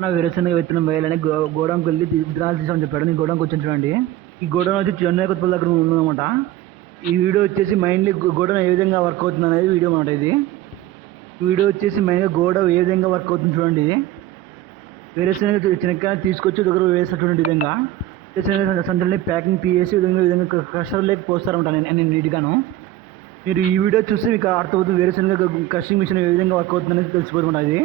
నా వేరుశనగ విత్తనం వేయాలని గో- గోడౌన్కి వెళ్ళి విత్తనాలు తీసామని చెప్పాడు. నేను గోడౌన్కి వచ్చాను చూడండి. ఈ గోడౌన్ వచ్చి చెన్నై కొత్తపల్లి దగ్గర ఉందన్నమాట. ఈ వీడియో వచ్చేసి మైండ్లీ గోడౌన్ ఏ విధంగా వర్క్ అవుతుంది అనేది వీడియో అనమాట ఇది. వీడియో వచ్చేసి మైండ్గా గోడ ఏ విధంగా వర్క్ అవుతుంది చూడండి. ఇది వేరుశనగ చెనక్కాయ తీసుకొచ్చి దగ్గర వేసేటువంటి విధంగా వేరుశనగ ప్యాకింగ్ తీసేసి విధంగా విధంగా క్రషర్ లేక పోస్తారనమాట నేను నేను నీట్గాను. మీరు ఈ వీడియో చూస్తే మీకు అర్థమవుతుంది వేరుశనగ క్రషింగ్ మిషన్ ఏ విధంగా వర్క్ అవుతుంది అనేది తెలిసిపోతుంది అది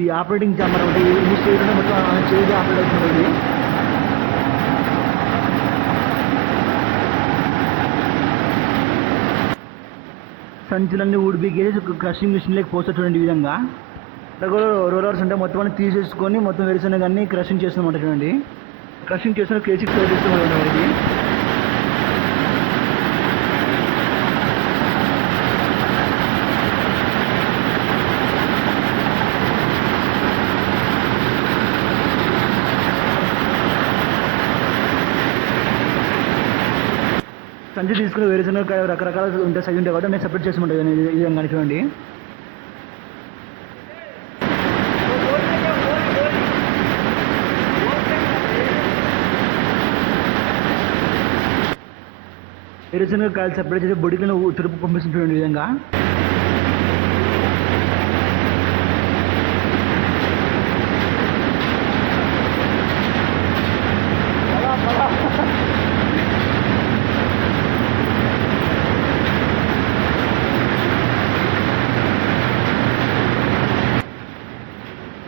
ఈ ఆపరేటింగ్ కెమెరా ఒకటి ఈ స్టేజ్లో మొత్తం చేసి ఆపరేట్ అవుతుంది సంచులన్నీ ఊడిపికేసి క్రషింగ్ మిషన్లోకి పోసేటువంటి విధంగా. దగ్గర రోలర్స్ అంటే మొత్తం అన్ని తీసేసుకొని మొత్తం వేరుశనగ అన్ని క్రషింగ్ చేస్తామంట చూడండి క్రషింగ్ చేసిన కేసీ ఫ్రై చేస్తామంట ఇది సంచి తీసుకుని వేరుశనగ రకరకాల ఉంటాయి సైజు ఉంటాయి కాబట్టి నేను సెపరేట్ చేసుకుంటాను ఈ విధంగా చూడండి. వేరుశనగ కాయలు సెపరేట్ చేసి బొడికి తురుపు పంపిస్తుంది చూడండి విధంగా.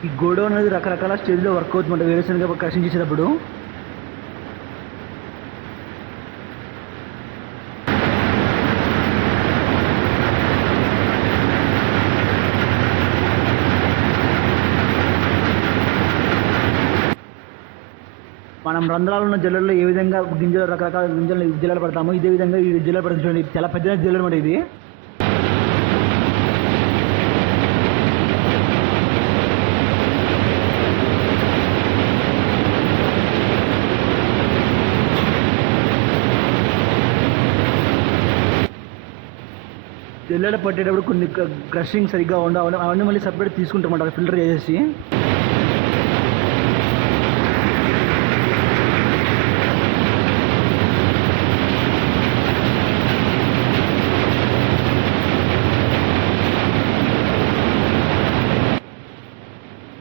ఈ గోడౌన్ అనేది రకరకాల స్టేజ్లో వర్క్ అవుతుందంట వేరుశనగ కషింగ్ చేసేటప్పుడు. మనం రంధ్రాలు ఉన్న జల్లెల్లో ఏ విధంగా గింజలు రకరకాల గింజలు జిల్లలు పడతామో ఇదే విధంగా ఈ జిల్లలు పడుతుంది చాలా పెద్ద జిల్లలు అనమాట ఇది. జల్లెడ పట్టేటప్పుడు కొన్ని క్రషింగ్ సరిగ్గా ఉండవు. అవన్నీ మళ్ళీ సపరేట్ తీసుకుంటామంట ఫిల్టర్ చేసేసి.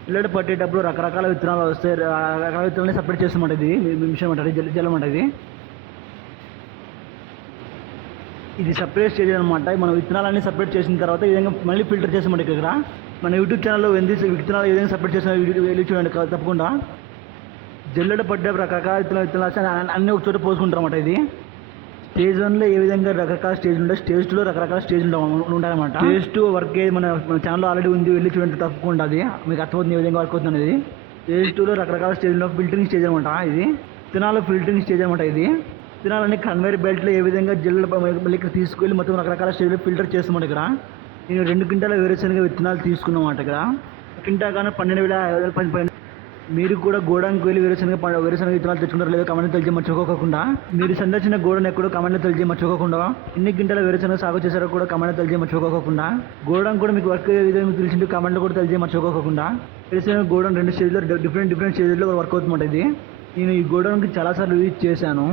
జల్లెడ పట్టేటప్పుడు రకరకాల విత్తనాలు వస్తాయి. రకరకాల విత్తనాలు సపరేట్ చేస్తామంట ఇది. మిషన్ అంటారు జల్ జలం అంట ఇది. ఇది సపరేట్ స్టేజ్ అనమాట మనం విత్తనాలన్నీ సపరేట్ చేసిన తర్వాత ఈ విధంగా మళ్ళీ ఫిల్టర్ చేసామంట ఇక్కడ మన యూట్యూబ్ ఛానల్లో ఎందు విత్తనాలు ఏ విధంగా సపరేట్ చేసిన వీడియో వెళ్ళి చూడండి తప్పకుండా. జల్లెడ పడ్డ రకరకాల విత్తనాలు విత్తనాలు అన్ని- ఒక చోట పోసుకుంటారన్నమాట ఇది. స్టేజ్ వన్లో ఏ విధంగా రకరకాల స్టేజ్ ఉంటాయి స్టేజ్ టూలో రకరకాల స్టేజ్ ఉంటాయన్నమాట స్టేజ్ టూ వర్క్ మన మన ఛానల్లో ఆల్రెడీ ఉంది వెళ్ళి చూడండి తప్పకుండా అది. మీకు అర్థమవుతుంది ఏ విధంగా వర్క్ అవుతుంది అనేది. స్టేజ్ టూలో రకరకాల స్టేజ్లో ఫిల్టరింగ్ స్టేజ్ అనమాట ఇది. విత్తనాలు ఫిల్టరింగ్ స్టేజ్ అనమాట ఇది. విత్తనాలని కన్వేర్ బెల్ట్లో ఏ విధంగా జల్లు మళ్ళీ ఇక్కడ తీసుకెళ్ళి మొత్తం రకరకాల స్టేజ్లో ఫిల్టర్ చేస్తామండి ఇక్కడ. నేను రెండు క్వింటాల వేరుశనగ విత్తనాలు తీసుకున్నామాట ఇక్కడ. క్వింటా కానీ పన్నెండు వేల ఐదు వందల పది పైన. మీరు కూడా గోడానికి వెళ్ళి వేరుశనగ వేరుశనగ విత్తనాలు తెచ్చుకుంటారు లేదో కమెంట్ తెలిసి మర్చిపోకుండా మీరు సందర్శించిన గోడను ఎక్కడో కమెంట్ తెలిసి మర్చిపోకుండా ఎన్ని గంటల వేరుశనగ సాగు చేశారో కూడా కమెంట్ తెలిసి మర్చిపోకుండా గోడం కూడా మీకు వర్క్ ఏ విధంగా తెలిసింది కమెంట్ కూడా తెలిసి మర్చిపోకుండా వేరుశనగ గోడం రెండు స్టేజ్లో డిఫరెంట్ డిఫరెంట్ స్టేజ్లో వర్క్ అవుతుందంట ఇది. నేను ఈ గోడౌన్కి చాలాసార్లు యూజ్ చేశాను.